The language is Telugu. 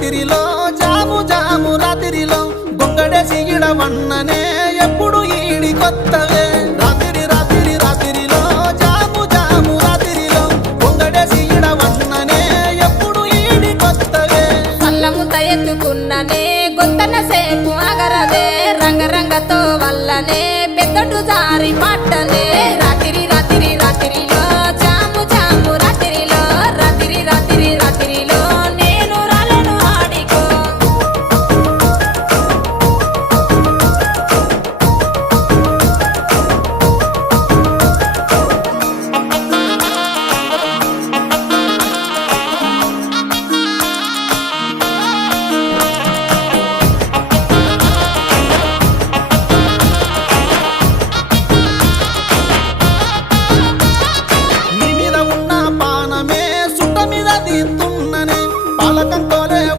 రాత్రిలో జాము జాము రాత్రిలో గొంగడేసి ఇడవన్ననే ఎప్పుడు ఈడి కొత్తవే రాత్రి రాత్రి రాత్రిలో జాము జాము రాత్రిలో గొంగడేసి ఇడవన్ననే ఎప్పుడు ఈడి కొత్తవే సల్లముత ఎత్తుకున్ననే గొంతన సేపు ఆగరదే